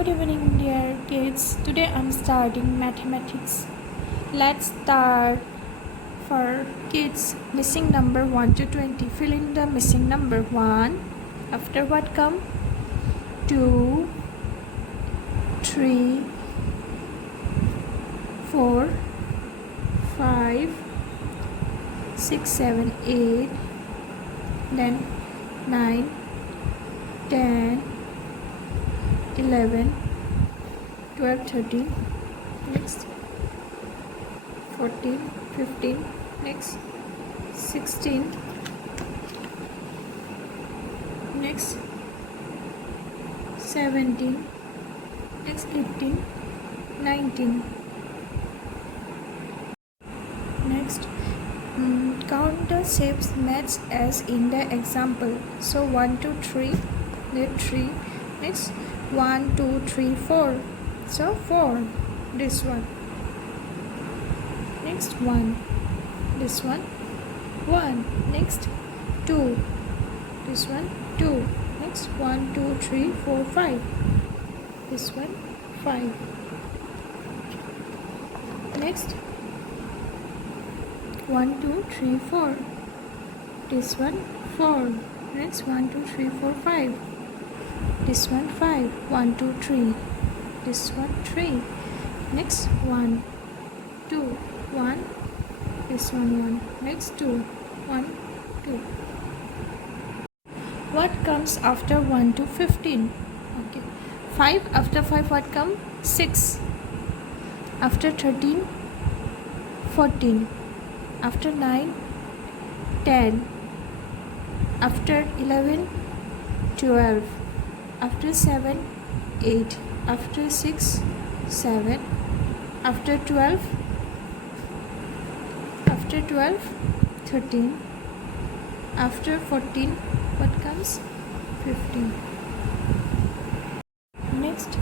Good evening, dear kids. Today I'm starting mathematics. Let's start for kids. Missing number 1 to 20. Fill in the missing number 1. After what come? 2, 3, 4, 5, 6, 7, 8. Then 9, 10. 11, 12, 13, next 14, 15, next 16, next 17, next 18, 19. Next, count the shapes matched as in the example. So 1, 2, 3, then 3, next 1, 2, 3, 4. So 4. This one. Next 1. This one 1. Next 2. This one 2. Next 1, 2, 3, 4, 5. This one 5. Next 1, 2, 3, 4. This one 4. Next 1, 2, 3, 4, 5. This one 5. 1, 2, 3. This one 3. Next 1, 2, 1. This one 1. Next 2, 1, 2. What comes after 1 to 15? Okay. 5 after 5 what come? 6. After 13, 14. After 9, 10. After 11, 12. After 7, 8. After 6, 7. After 12, 13. After 14, what comes? 15. Next,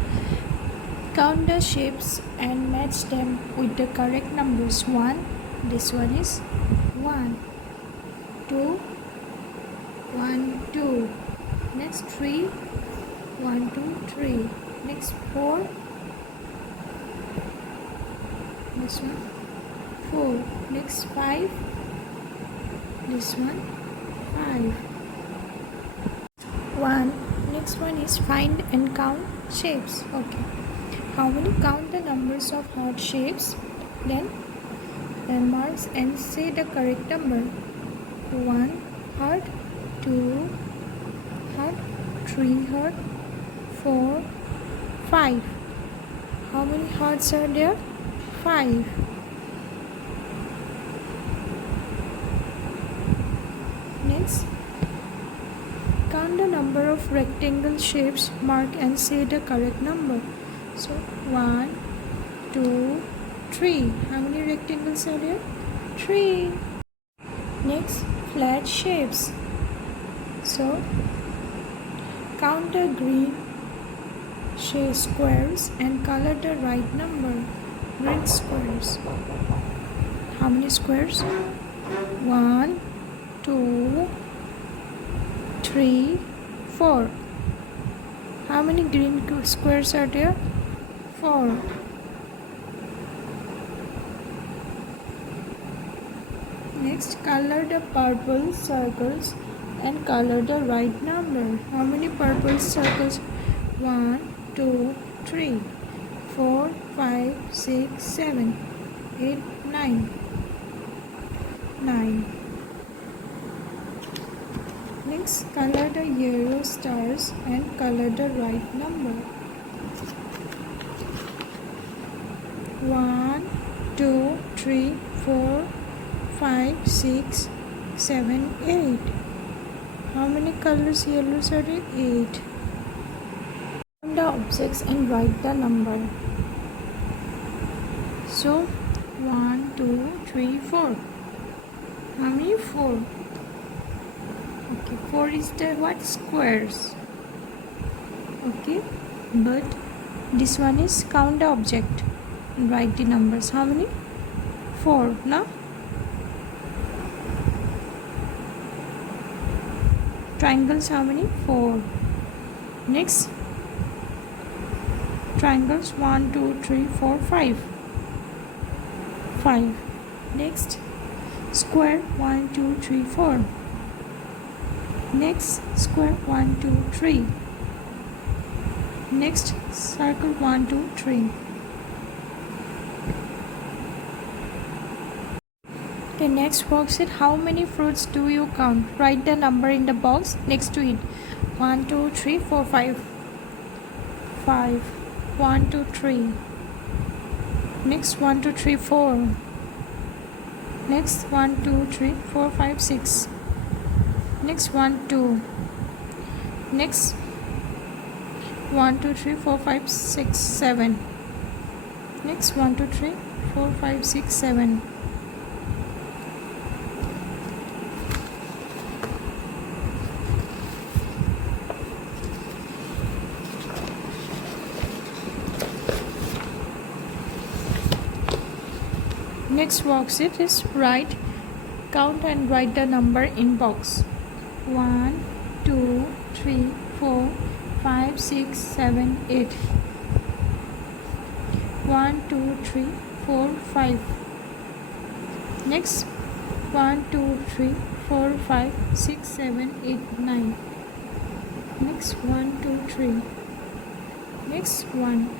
count the shapes and match them with the correct numbers. 1, this one is 1. 2, 1, 2. Next 3, 1, 2, 3. Next 4. This one 4. Next 5. This one 5. 1. Next one is find and count shapes. Okay. How many? Count the numbers of heart shapes. Then marks and say the correct number. 1 heart, 2 heart, 3 heart, 4, 5. How many hearts are there? 5. Next, count the number of rectangle shapes, mark and say the correct number. So 1, 2, 3. How many rectangles are there? 3. Next, flat shapes. So count the green squares and color the right number. Green squares. How many squares? 1, 2, 3, 4. How many green squares are there? 4. Next, color the purple circles and color the right number. How many purple circles? 1, 2, 3, 4, 5, 6, 7, 8, 9. 9. Next, color the yellow stars and color the right number. 1, 2, 3, 4, 5, 6, 7, 8. How many colors yellows are there? 8. Count the objects and write the number. So 1, 2, 3, 4. How many? 4. Okay, 4 is the what? Squares. Okay, but this one is count the object and write the numbers. How many? 4. Now triangles, how many? 4. Next, triangles 1 2 3 4 5. 5. Next square 1 2 3 4. Next square 1 2 3. Next circle 1 2 3. The next worksheet, how many fruits do you count? Write the number in the box next to it. 1 2 3 4 5. 5. 1 2 3. Next 1 2 3 4. Next 1 2 3 4 5 6. Next 1 2. Next 1 2 3 4 5 6 7. Next 1 2 3 4 5 6 7. Next worksheet is write, count and write the number in box. 1 2 3 4 5 6 7 8. 1 2 3 4 5. Next 1 2 3 4 5 6 7 8 9. Next 1 2 3. Next 1.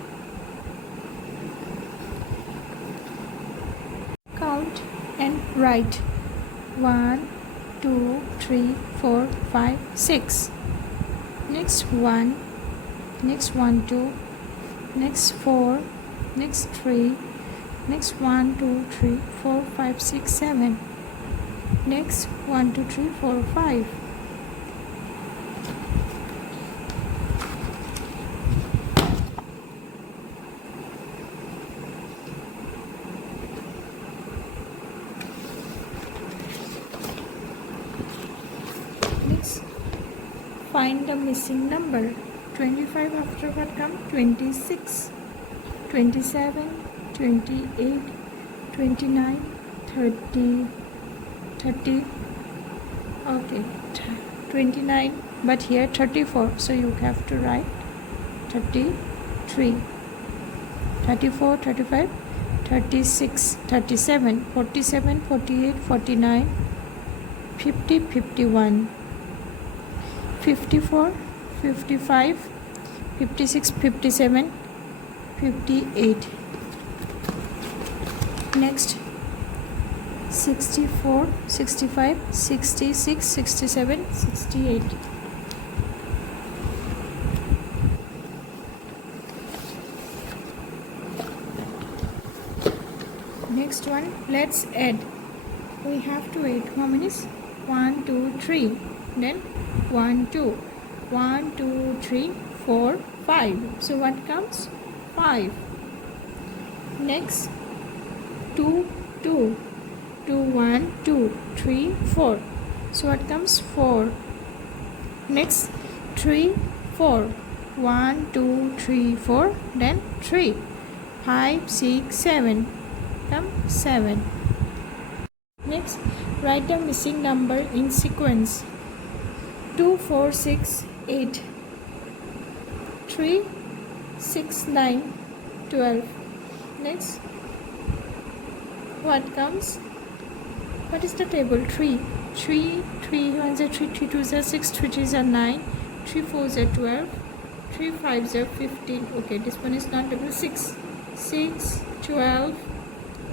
Count and write. 1 2 3 4 5 6. Next 1. Next 1 2. Next 4. Next 3. Next 1 2 3 4 5 6 7. Next 1 2 3 4 5. Next, find the missing number. 25 after what come? 26, 27, 28, 29, 30, 30. Okay, 29, but here 34. So you have to write 33, 34, 35, 36, 37, 47, 48, 49, 50, 51. 54, 55, 56, 57, 58. Next 64, 65, 66, 67, 68. Next one, let's add. We have to add how many? 1 2 3. Then 1 2 1 2 3 4 5. So what comes? 5. Next 2 2 2 1 2 3 4. So what comes? 4. Next 3 4 1 2 3 4. Then 3 5 6 7. Come 7. Next, write the missing number in sequence. 2 4 6 8. 3 6 9 12. Next, what comes? What is the table? 3 3 3 1 3 3 2 6 3 3 9 3 4 12 3 5 15. Okay, this one is not table. 6 6 12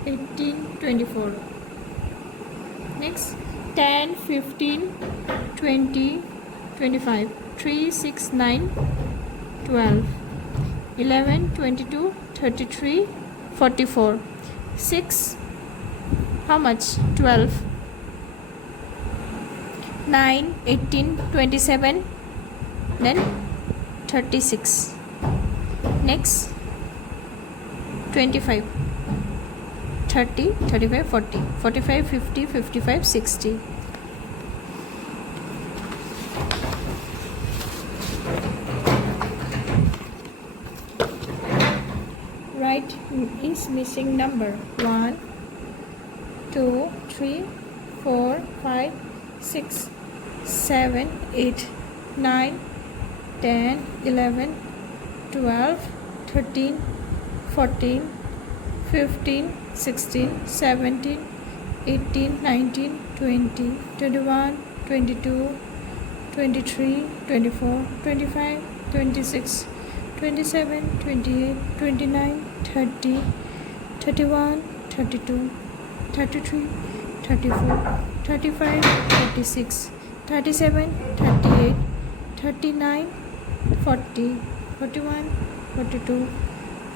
18 24. Next 10 15 20 25. 3 6 9 12 11 22 33 44. 6 how much? 12 9 18 27. Then 36. Next 25 30 35 40 45 50 55 60. Write is missing number. 1 2 3 4 5 6 7 8 9 10 11 12 13, 14, 15, 16, 17, 18, 19, 20, 21, 22, 23, 24, 25, 26, 27, 28, 29, 30, 31, 32, 33, 34, 35, 36, 37, 38, 39, 40, 41, 42,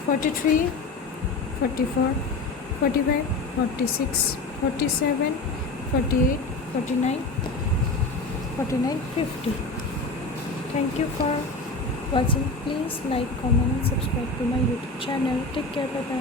43, 44, 45, 46, 47, 48, 49, 49, 50. Thank you for watching. Please like, comment and subscribe to my YouTube channel. Take care. Bye bye.